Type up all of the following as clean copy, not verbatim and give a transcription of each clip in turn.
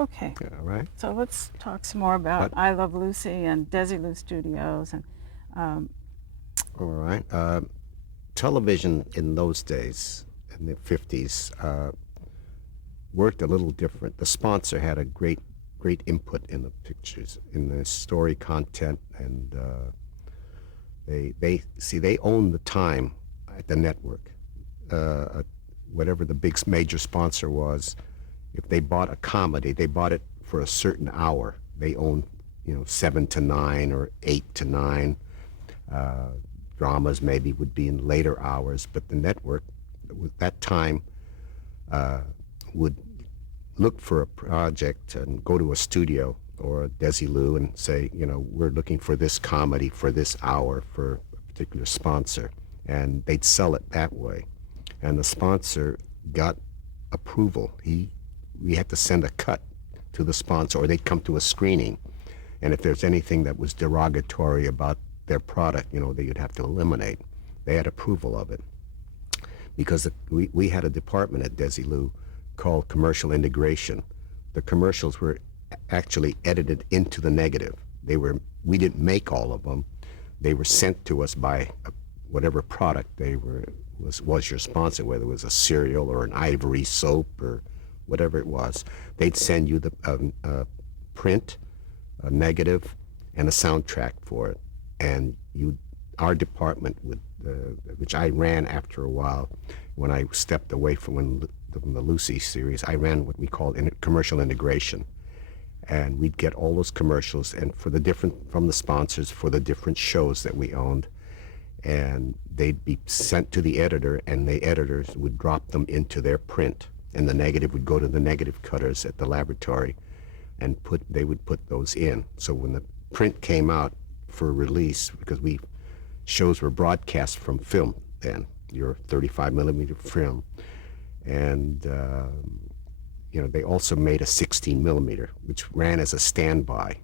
Okay, All right. so let's talk some more about But I Love Lucy and Desilu Studios. And um, all right. Television in those days, in the 50s, worked a little different. The sponsor had a great input in the pictures, in the story content, and they own the time at the network. Uh, Whatever the big major sponsor was, if they bought a comedy, they bought it for a certain hour. They owned, 7 to 9 or 8 to 9. Uh, Dramas maybe would be in later hours, but the network, with that time, uh, would look for a project and go to a studio or a Desilu and say, we're looking for this comedy for this hour for a particular sponsor, and they'd sell it that way. And the sponsor got approval. We had to send a cut to the sponsor, or they'd come to a screening. And if there's anything that was derogatory about their product, they would have to eliminate. They had approval of it because we had a department at Desilu called commercial integration. The commercials were actually edited into the negative. We didn't make all of them. They were sent to us by whatever product was your sponsor, whether it was a cereal or an Ivory soap or whatever it was. They'd send you the print, a negative, and a soundtrack for it. And our department would, which I ran after a while, when I stepped away from the Lucy series, I ran what we called commercial integration. And we'd get all those commercials and from the sponsors for the different shows that we owned. And they'd be sent to the editor, and the editors would drop them into their print. And the negative would go to the negative cutters at the laboratory, and they would put those in. So when the print came out for release, because shows were broadcast from film then, your 35 millimeter film, and they also made a 16 millimeter, which ran as a standby.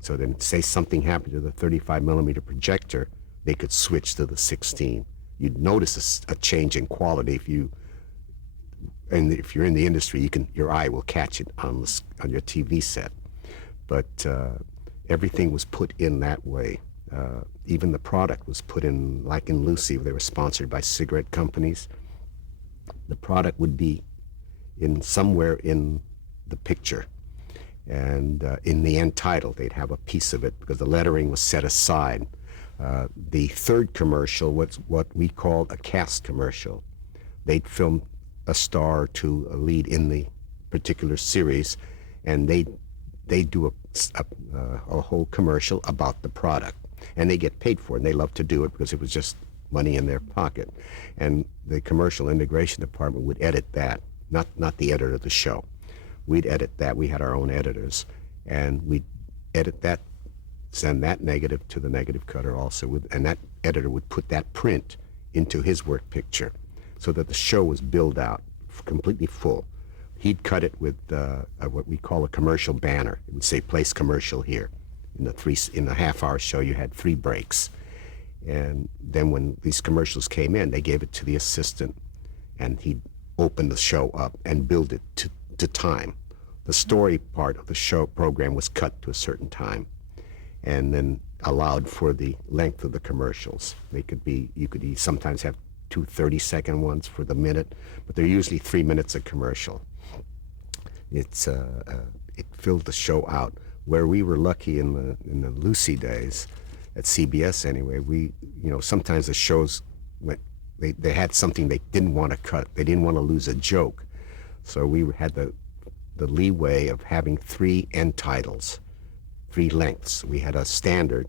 So then, say something happened to the 35 millimeter projector, they could switch to the 16. You'd notice a change in quality if you're in the industry. Your eye will catch it on your TV set. But everything was put in that way. Even the product was put in, like in Lucy, they were sponsored by cigarette companies. The product would be somewhere in the picture, and in the end title they'd have a piece of it because the lettering was set aside. The third commercial was what we called a cast commercial. They'd film a star or two, a lead in the particular series, and they'd do a whole commercial about the product. And they get paid for it, and they love to do it because it was just money in their pocket. And the commercial integration department would edit that, not the editor of the show. We'd edit that. We had our own editors, and we'd edit that, send that negative to the negative cutter also, and that editor would put that print into his work picture so that the show was billed out completely full. He'd cut it with what we call a commercial banner. It would say place commercial here. In the half-hour show, you had 3 breaks. And then when these commercials came in, they gave it to the assistant, and he'd open the show up and build it to time. The story part of the show program was cut to a certain time, and then allowed for the length of the commercials. You could sometimes have 2 30-second ones for the minute, but they're usually 3 minutes a commercial. It filled the show out. Where we were lucky in the Lucy days, at CBS anyway, sometimes the shows they had something they didn't want to cut. They didn't want to lose a joke, so we had the leeway of having 3 end titles, 3 lengths. We had a standard,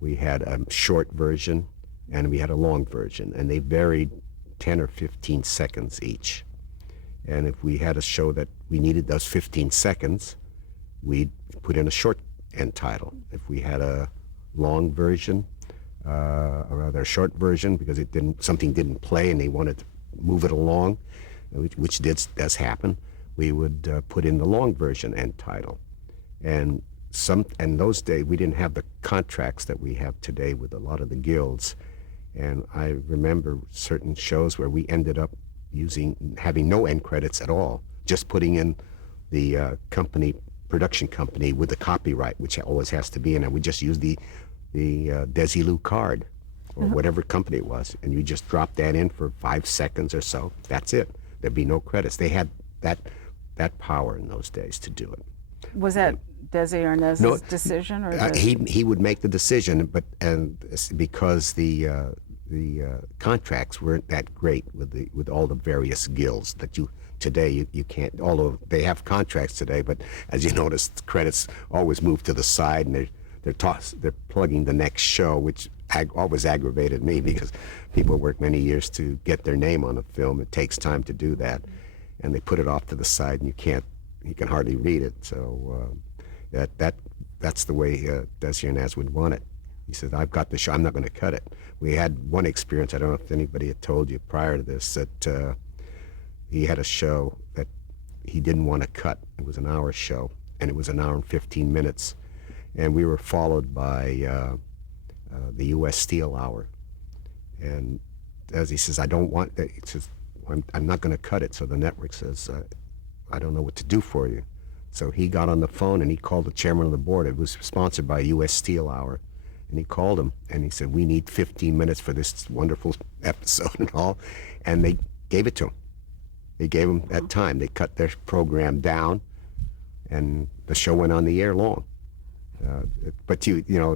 we had a short version, and we had a long version, and they varied 10 or 15 seconds each. And if we had a show that we needed those 15 seconds, we'd put in a short end title. If we had a long version, or rather a short version, because something didn't play and they wanted to move it along, which does happen, we would put in the long version end title. And those days we didn't have the contracts that we have today with a lot of the guilds. And I remember certain shows where we ended up having no end credits at all, just putting in company, production company with the copyright, which always has to be in it. We just use the Desilu card or whatever company it was, and you just drop that in for 5 seconds or so. That's it. There'd be no credits. They had that power in those days to do it. Was that Desi Arnaz's decision, or he would make the decision, but because the contracts weren't that great with all the various guilds that today you can't, although they have contracts today, but as you notice, the credits always move to the side, and they're plugging the next show, which always aggravated me because people work many years to get their name on a film. It takes time to do that, and they put it off to the side, and you can hardly read it. So that's the way Desi Arnaz would want it. He said, "I've got the show. I'm not going to cut it." We had one experience. I don't know if anybody had told you prior to this that he had a show that he didn't want to cut. It was an hour show, and it was an hour and 15 minutes, and we were followed by the U.S. Steel Hour. And as he says, "I don't want that." He says, I'm not going to cut it. So the network says, "I don't know what to do for you." So he got on the phone and he called the chairman of the board. It was sponsored by U.S. Steel Hour. And he called him and he said, "We need 15 minutes for this wonderful episode," and all. And they gave it to him. They gave him that time. They cut their program down, and the show went on the air long. But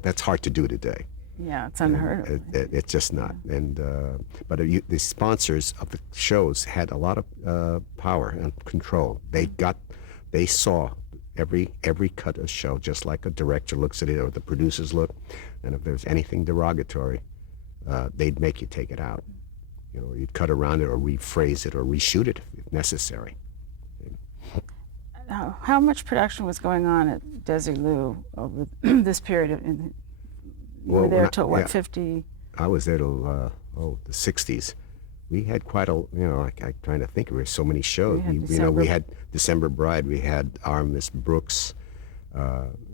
that's hard to do today. Yeah, it's unheard of. It's just not. And but the sponsors of the shows had a lot of power and control. They saw every cut of show, just like a director looks at it or the producers look, and if there's anything derogatory, they'd make you take it out. You'd cut around it or rephrase it or reshoot it if necessary. How much production was going on at Desilu over this period? You were there till what, 50? I was there till the 60s. We had quite a, I'm trying to think, there were so many shows. We had December Bride, we had Our Miss Brooks,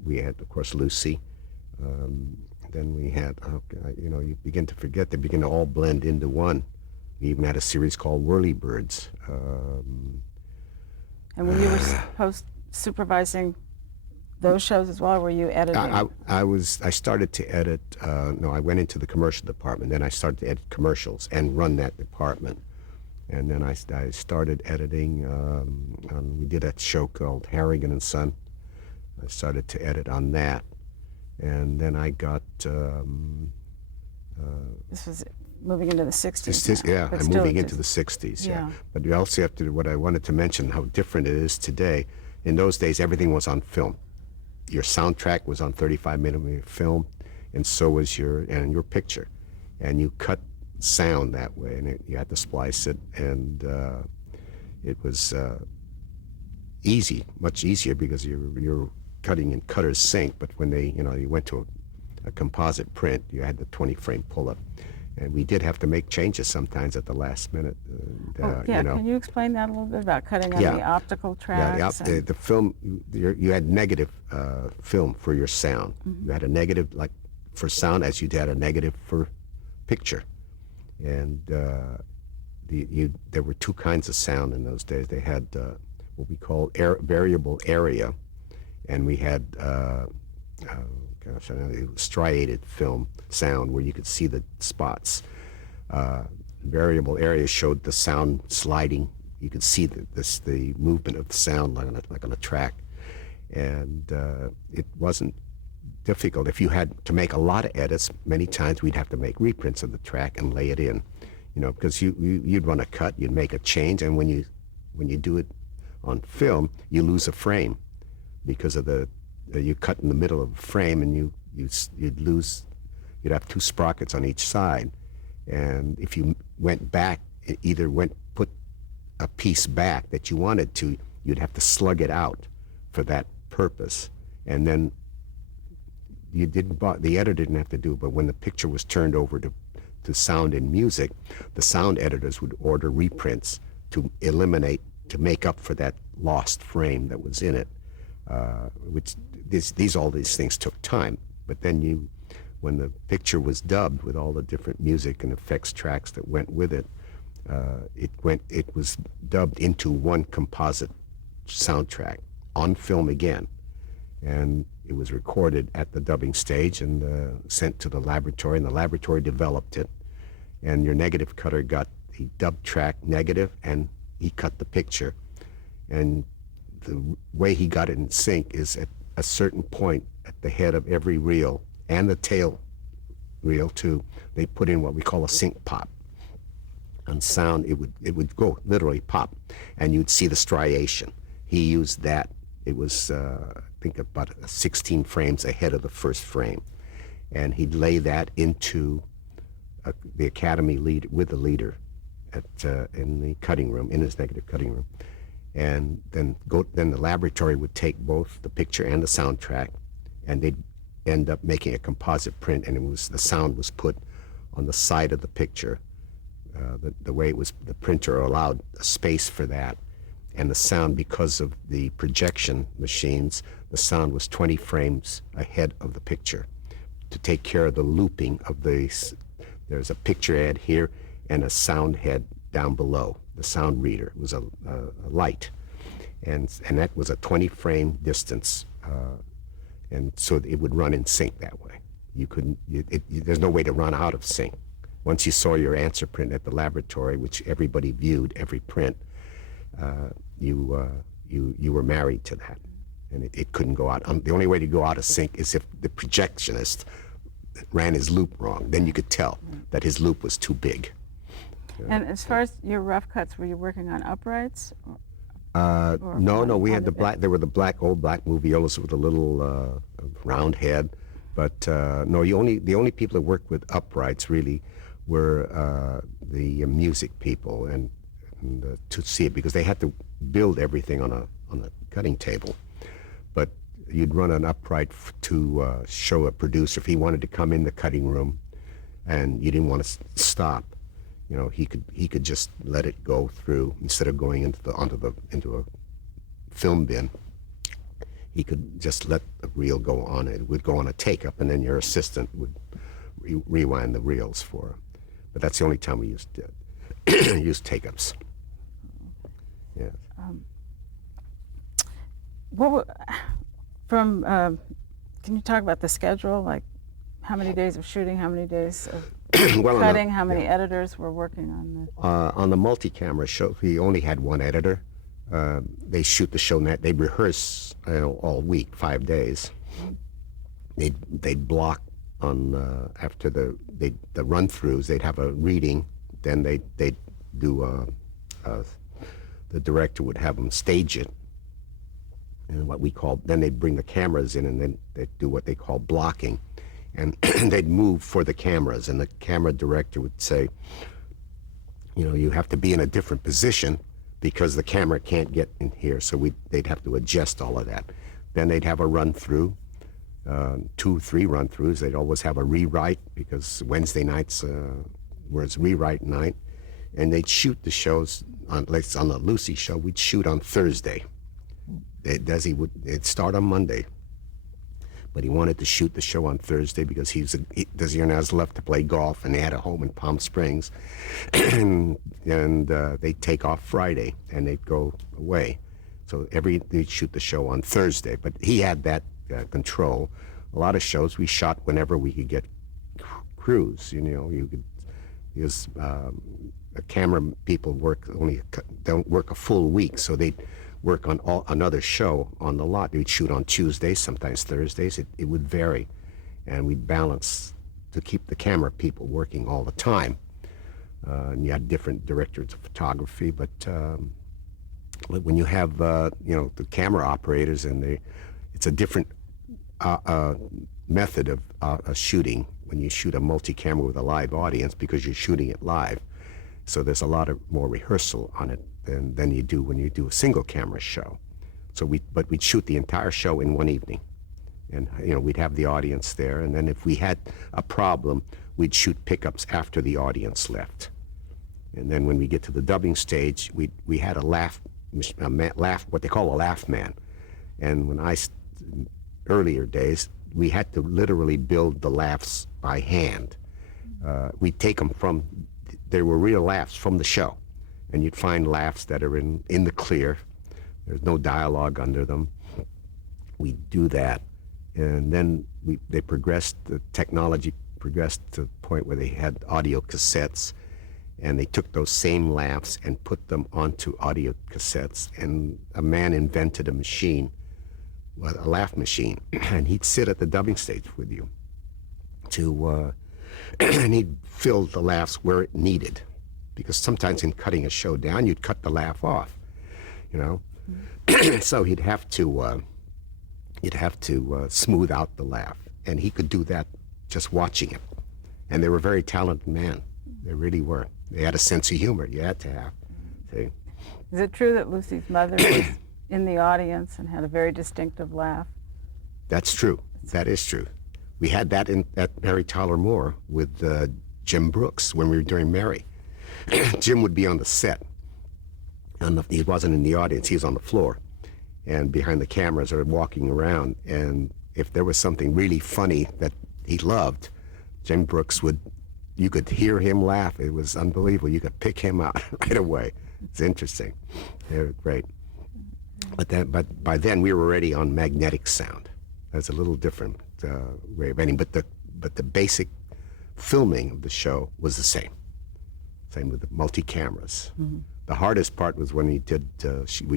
we had, of course, Lucy. Then we had, you begin to forget, they begin to all blend into one. We even had a series called Whirlybirds. And when you were supervising those shows as well, were you editing? I started to edit, I went into the commercial department, then I started to edit commercials and run that department. And then I started editing, we did a show called Harrigan and Son. I started to edit on that. And then I got... this was moving into the 60s. Yeah, I'm moving into the 60s, yeah. But you also have to, what I wanted to mention, how different it is today. In those days, everything was on film. Your soundtrack was on 35mm film, and so was your picture. And you cut sound that way, and you had to splice it, and it was easy, much easier, because you're cutting in cutter's sync. But when you went to a composite print, you had the 20-frame pull-up. And we did have to make changes sometimes at the last minute. Can you explain that a little bit about cutting on the optical tracks? Yeah, the film, you had negative film for your sound. Mm-hmm. You had a negative, like, for sound, as you had a negative for picture. And there were two kinds of sound in those days. They had what we call variable area, and we had striated film sound where you could see the spots. Variable area showed the sound sliding. You could see the movement of the sound like on a track. And it wasn't difficult. If you had to make a lot of edits, many times we'd have to make reprints of the track and lay it in, because you'd run a cut, you'd make a change, and when you do it on film, you lose a frame because of you cut in the middle of the frame, and you'd have two sprockets on each side. And if you went back, put a piece back that you wanted to, you'd have to slug it out for that purpose. And then the editor didn't have to do it, but when the picture was turned over to sound and music, the sound editors would order reprints to make up for that lost frame that was in it. Which all these things took time. But then when the picture was dubbed with all the different music and effects tracks that went with it, it was dubbed into one composite soundtrack. on film again. And it was recorded at the dubbing stage and sent to the laboratory, and the laboratory developed it. And your negative cutter got the dub track negative, and he cut the picture. And the way he got it in sync is at a certain point at the head of every reel, and the tail reel too, they put in what we call a sync pop. On sound, it would go literally pop, and you'd see the striation. He used that. It was, I think, about 16 frames ahead of the first frame. And he'd lay that into the Academy lead with the leader in the cutting room, in his negative cutting room. And then the laboratory would take both the picture and the soundtrack, and they'd end up making a composite print, and the sound was put on the side of the picture. The way it was, the printer allowed a space for that. And the sound, because of the projection machines, the sound was 20 frames ahead of the picture to take care of the looping of there's a picture head here and a sound head down below. The sound reader was a light. And that was a 20 frame distance. And so it would run in sync that way. You couldn't, there's no way to run out of sync. Once you saw your answer print at the laboratory, which everybody viewed, every print, you were married to that, and it couldn't go out. The only way to go out of sync is if the projectionist ran his loop wrong. Then you could tell that his loop was too big. And as far as your rough cuts, were you working on uprights? No, we had the black. There were the old black moviolas with a little round head, but no. The only people that worked with uprights really were the music people, and to see it, because they had to build everything on a cutting table. But you'd run an upright to show a producer if he wanted to come in the cutting room, and you didn't want to stop. You know, he could just let it go through instead of going into a film bin. He could just let the reel go on. It would go on a take up, and then your assistant would rewind the reels for him. But that's the only time we used take ups. Yeah. Can you talk about the schedule? Like, how many days of shooting? How many days of cutting? How many editors were working on this? On the multi-camera show, we only had one editor. They shoot the show net. They rehearse all week, 5 days. They'd block on after the run-throughs. They'd have a reading. Then they'd do the director would have them stage it, and then they'd bring the cameras in, and then they'd do what they call blocking, and they'd move for the cameras, and the camera director would say, you have to be in a different position because the camera can't get in here, so they'd have to adjust all of that. Then they'd have a run-through, 2-3 run-throughs. They'd always have a rewrite, because Wednesday nights was rewrite night, and they'd shoot the shows on the Lucy show. We'd shoot on Thursday. It'd start on Monday, but he wanted to shoot the show on Thursday because Desi Arnaz left to play golf, and they had a home in Palm Springs, and they'd take off Friday and they'd go away. So they'd shoot the show on Thursday, but he had that control. A lot of shows we shot whenever we could get crews. Because the camera people don't work a full week, so they'd work on another show on the lot. We'd shoot on Tuesdays, sometimes Thursdays. It would vary, and we'd balance to keep the camera people working all the time. And you had different directors of photography, but when you have the camera operators, and it's a different method of shooting when you shoot a multi-camera with a live audience, because you're shooting it live. So there's a lot more rehearsal on it than you do when you do a single camera show. So we'd shoot the entire show in one evening, and we'd have the audience there, and then if we had a problem, we'd shoot pickups after the audience left. And then when we get to the dubbing stage, we had a laugh, what they call a laugh man. And when earlier days, we had to literally build the laughs by hand. We'd take them there were real laughs from the show, and you'd find laughs that are in the clear. There's no dialogue under them, We do that, and then they progressed. The technology progressed to the point where they had audio cassettes, and they took those same laughs and put them onto audio cassettes. And a man invented a machine, a laugh machine, and he'd sit at the dubbing stage with you and he'd fill the laughs where it needed, because sometimes in cutting a show down, you'd cut the laugh off, you know. So he'd have to smooth out the laugh, and he could do that just watching it. And they were very talented men. They really were. They had a sense of humor. You had to have. See? Is it true that Lucy's mother was in the audience and had a very distinctive laugh? That's true. That is true. We had that at Mary Tyler Moore with Jim Brooks when we were doing Mary. Jim would be on the set. He wasn't in the audience. He was on the floor, and behind the cameras or walking around. And if there was something really funny that he loved, Jim Brooks you could hear him laugh. It was unbelievable. You could pick him out right away. It's interesting. They were great. But by then we were already on magnetic sound. That's a little different way of editing. But the basic filming of the show was the same. Same with the multi-cameras. Mm-hmm. The hardest part was when we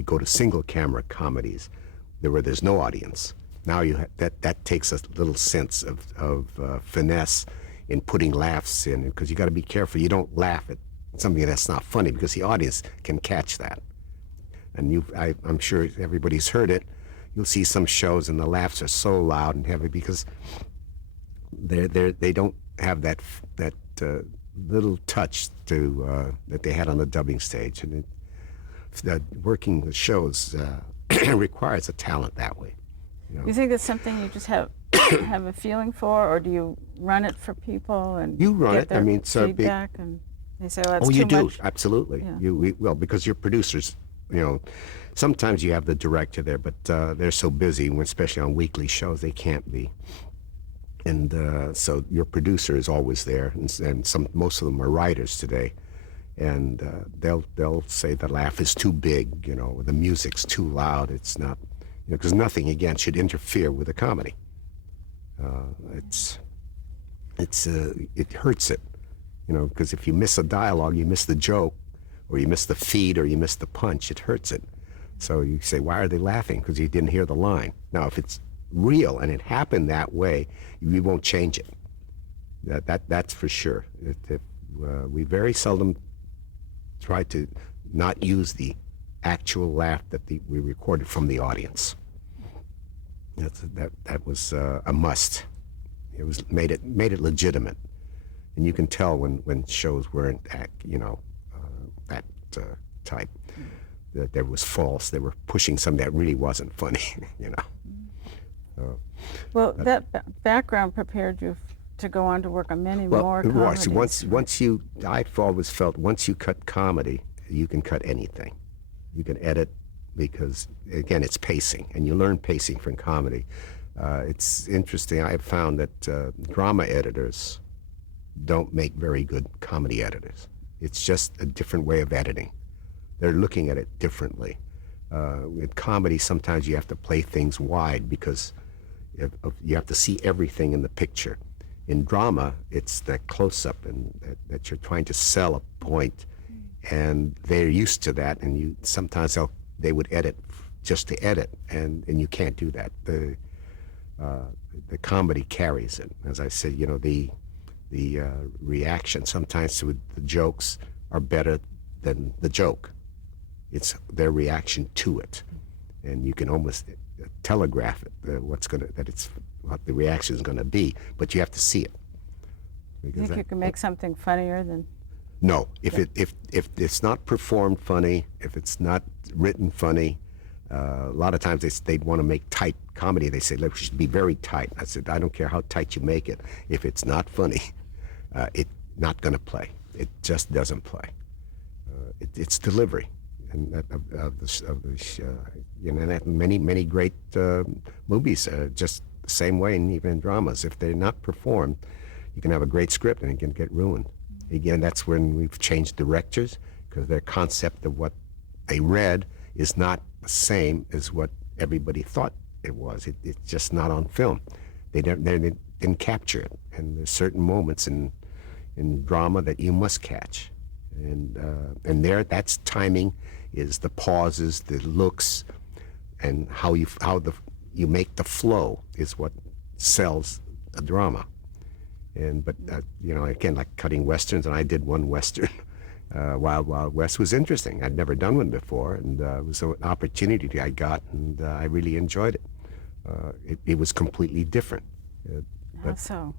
go to single camera comedies where there's no audience. Now that takes a little sense of finesse in putting laughs in, because you got to be careful. You don't laugh at something that's not funny, because the audience can catch that. And I'm sure everybody's heard it. You'll see some shows and the laughs are so loud and heavy because they don't have that little touch that they had on the dubbing stage. And working the shows requires a talent that way. You know? You think it's something you just have a feeling for, or do you run it for people and you run get it? their I mean, feedback and they say, "Well, that's you too do much." Absolutely. Yeah. Well, because you're producers. You know, sometimes you have the director there, but they're so busy, especially on weekly shows, they can't be. And so your producer is always there, and most of them are writers today, and they'll say the laugh is too big, you know, the music's too loud. It's not, you know, because nothing again should interfere with a comedy. It hurts it, you know, because if you miss a dialogue, you miss the joke, or you miss the feed, or you miss the punch, it hurts it. So you say, why are they laughing? Because you didn't hear the line. Now, if it's real and it happened that way, we won't change it. That's for sure. We very seldom try to not use the actual laugh that we recorded from the audience. That was a must. It was made it legitimate, and you can tell when shows weren't that type, that there was false. They were pushing something that really wasn't funny, you know. Well, that background prepared you to go on to work on many more comedies. Once I've always felt once you cut comedy, you can cut anything. You can edit, because again, it's pacing, and you learn pacing from comedy. It's interesting. I have found that drama editors don't make very good comedy editors. It's just a different way of editing. They're looking at it differently. With comedy, sometimes you have to play things wide because you have to see everything in the picture. In drama, it's that close-up and that you're trying to sell a point, and they're used to that. And sometimes they would edit just to edit, and you can't do that. The comedy carries it. As I said, you know, the reaction sometimes to the jokes are better than the joke. It's their reaction to it, and you can almost telegraph it what the reaction is going to be, but you have to see it. You think you can make something funnier than? No, if it's not performed funny, if it's not written funny, a lot of times they'd want to make tight comedy. They say, "Look, it should be very tight." I said, "I don't care how tight you make it. If it's not funny, it's not going to play. It just doesn't play. It's delivery." And many great movies just the same way, and even in dramas, if they're not performed, you can have a great script and it can get ruined. Again, that's when we've changed directors, because their concept of what they read is not the same as what everybody thought it was. It's just not on film. They didn't capture it. And there's certain moments in drama that you must catch. And that's timing, is the pauses, the looks, and how you make the flow is what sells a drama. But again, like cutting westerns, and I did one western. Wild Wild West was interesting. I'd never done one before, and it was an opportunity I got, and I really enjoyed it. It was completely different. How so?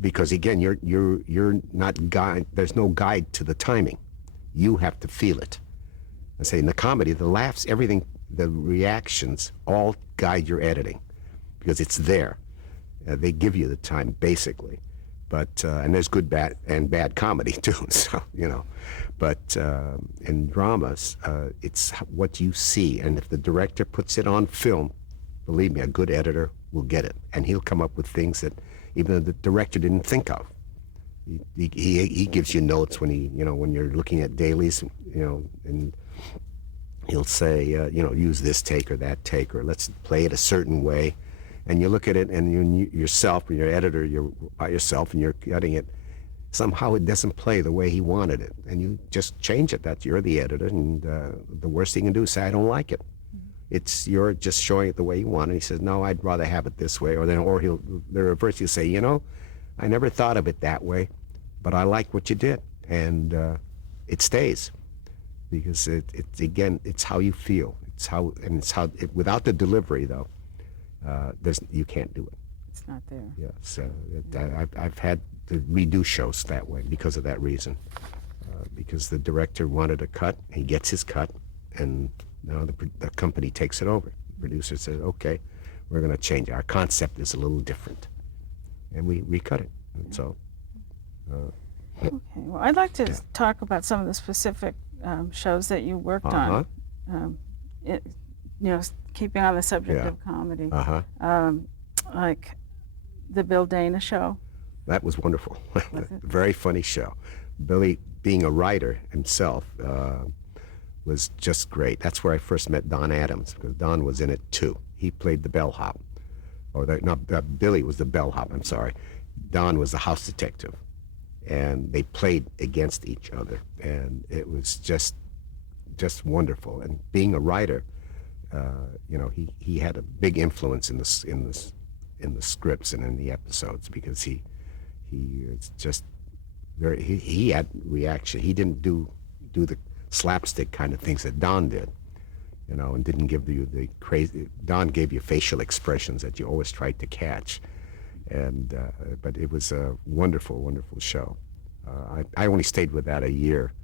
Because again, you're not guide. There's no guide to the timing. You have to feel it. I say in the comedy, the laughs, everything, the reactions, all guide your editing, because it's there. They give you the time basically. But and there's good, bad, and bad comedy too. So but in dramas, it's what you see, and if the director puts it on film, believe me, a good editor will get it, and he'll come up with things that even the director didn't think of. He gives you notes when when you're looking at dailies, and he'll say, use this take or that take, or let's play it a certain way. And you look at it, and yourself, when you're an editor, you're by yourself, and you're cutting it. Somehow it doesn't play the way he wanted it, and you just change it. You're the editor, and the worst thing you can do is say, I don't like it. Mm-hmm. You're just showing it the way you want it. He says, no, I'd rather have it this way. Or the reverse, he'll say, I never thought of it that way, but I like what you did, and it stays, because it's how you feel. Without the delivery though. You can't do it. It's not there. Yeah, so I've had to redo shows that way because of that reason. Because the director wanted a cut, he gets his cut, and now the company takes it over. The producer says, okay, we're going to change it. Our concept is a little different. And we recut it. And so. Okay, well, I'd like to talk about some of the specific shows that you worked on. Keeping on the subject of comedy, like the Bill Dana show. That was wonderful. Very funny show. Billy, being a writer himself, was just great. That's where I first met Don Adams, because Don was in it too. He played the bellhop, Billy was the bellhop. I'm sorry. Don was the house detective, and they played against each other, and it was just wonderful. And being a writer. He had a big influence in the scripts and in the episodes, because he was just he had reaction. He didn't do the slapstick kind of things that Don did, and didn't give you the crazy. Don gave you facial expressions that you always tried to catch, but it was a wonderful, wonderful show. I only stayed with that a year,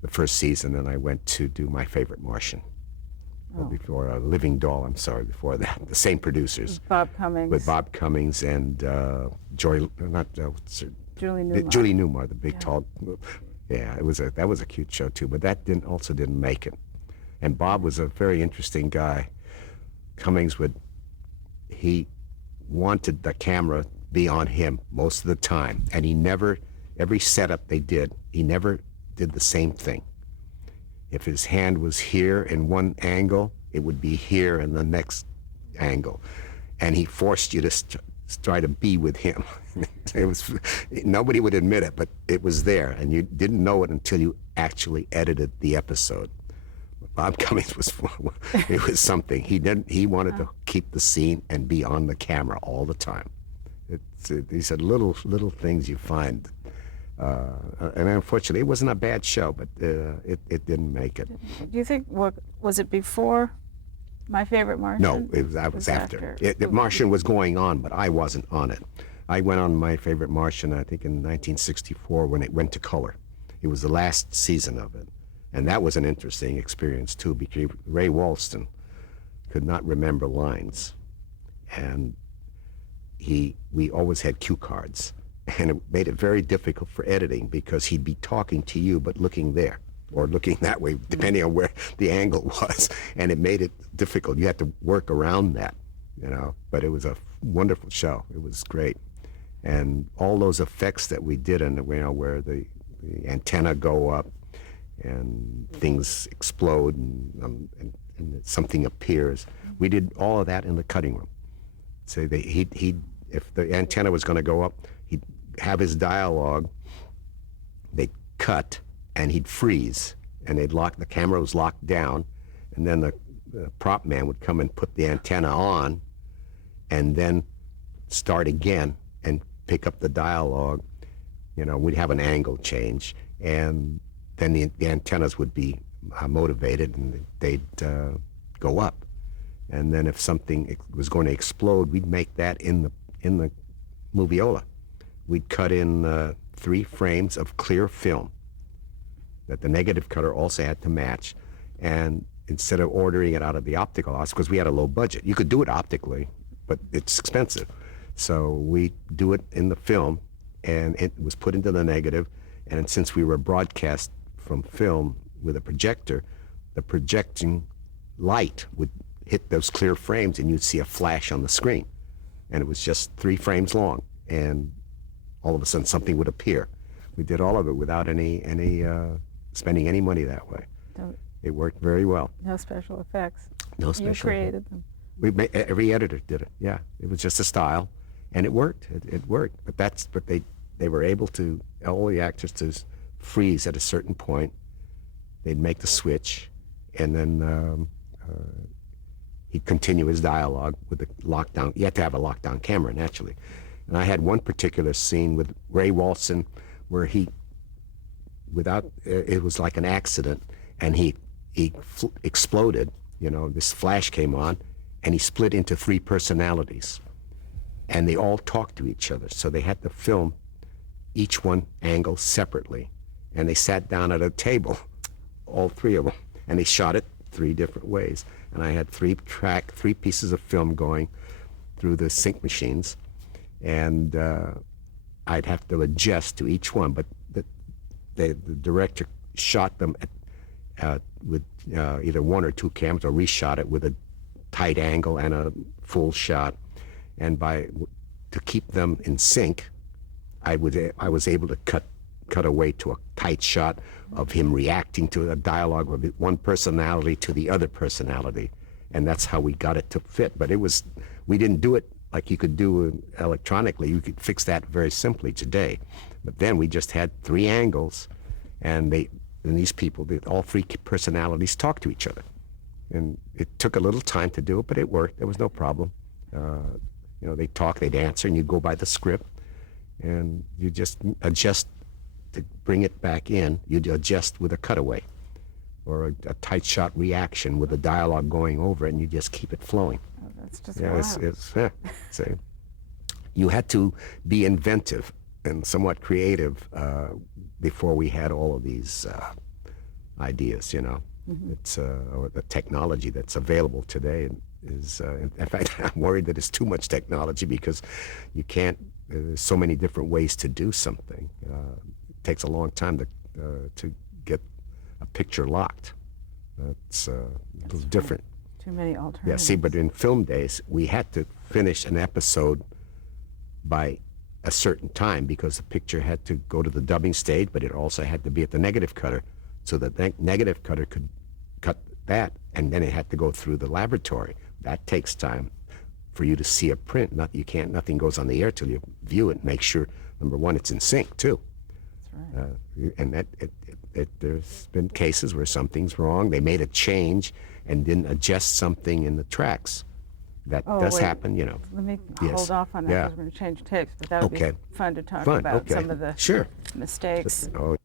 the first season, and I went to do My Favorite Martian. Before Living Doll, before that. The same producers. Bob Cummings. With Bob Cummings and Julie Newmar. Julie Newmar, the big, tall. Yeah, that was a cute show too, but that didn't make it. And Bob was a very interesting guy. Cummings he wanted the camera be on him most of the time, and every setup they did, he never did the same thing. If his hand was here in one angle, it would be here in the next angle. And he forced you to try to be with him. Nobody would admit it, but it was there, and you didn't know it until you actually edited the episode. Bob Cummings was something. He wanted to keep the scene and be on the camera all the time. These are little things you find. And unfortunately, it wasn't a bad show, but it didn't make it. Do you think, was it before My Favorite Martian? No, that was after. Martian was going on, but I wasn't on it. I went on My Favorite Martian, I think, in 1964 when it went to color. It was the last season of it. And that was an interesting experience, too, because Ray Walston could not remember lines. And we always had cue cards. And it made it very difficult for editing, because he'd be talking to you but looking there or looking that way, depending on where the angle was. And it made it difficult. You had to work around that, But it was a wonderful show. It was great. And all those effects that we did in where the antenna go up and things explode and something appears, We did all of that in the cutting room. So if the antenna was going to go up, he'd have his dialogue, they'd cut, and he'd freeze, and the camera was locked down, and then the prop man would come and put the antenna on, and then start again and pick up the dialogue. We'd have an angle change, and then the antennas would be motivated, and they'd go up. And then if something was going to explode, we'd make that in the moviola. We'd cut in 3 frames of clear film that the negative cutter also had to match. And instead of ordering it out of the optical house, because we had a low budget, you could do it optically, but it's expensive. So we do it in the film, and it was put into the negative. And since we were broadcast from film with a projector, the projecting light would hit those clear frames, and you'd see a flash on the screen. And it was just 3 frames long, and all of a sudden something would appear. We did all of it without any spending any money that way. It worked very well. No special effects. No special. You created them. Every editor did it. Yeah, it was just a style, and it worked. It worked. But they were able to, all the actors, to freeze at a certain point. They'd make the switch, and then he'd continue his dialogue with the lockdown. You had to have a lockdown camera, naturally. And I had one particular scene with Ray Walston where it was like an accident, and he exploded. This flash came on, and he split into 3 personalities, and they all talked to each other. So they had to film each one angle separately, and they sat down at a table, all 3 of them, and they shot it 3 different ways. And I had 3 pieces of film going through the sync machines, and I'd have to adjust to each one. But the director shot them with either 1 or 2 cameras, or reshot it with a tight angle and a full shot. And to keep them in sync, I was able to cut away to a tight shot of him reacting to a dialogue of one personality to the other personality, and that's how we got it to fit. But we didn't do it like you could do electronically. You could fix that very simply today. But then we just had 3 angles, and these people, all 3 personalities, talked to each other. And it took a little time to do it, but it worked. There was no problem. They'd talk, they'd answer, and you'd go by the script, and you just adjust to bring it back in. You'd adjust with a cutaway or a tight shot reaction with the dialogue going over it, and you just keep it flowing. Oh, that's just wild. So you had to be inventive and somewhat creative before we had all of these ideas, Mm-hmm. It's or the technology that's available today is, in fact, I'm worried that it's too much technology, because you can't, there's so many different ways to do something. It takes a long time to get a picture locked. It's a little different. Too many alternatives. Yeah, see, but in film days, we had to finish an episode by a certain time, because the picture had to go to the dubbing stage, but it also had to be at the negative cutter, so that the negative cutter could cut that, and then it had to go through the laboratory. That takes time for you to see a print. Nothing goes on the air till you view it and make sure, number one, it's in sync too. That's right. And there's been cases where something's wrong. They made a change and didn't adjust something in the tracks. That does happen, Let me Yes. hold off on that, Yeah. because we're going to change tapes, but that would Okay. be fun to talk Fun, about okay. some of the Sure. mistakes. Oh,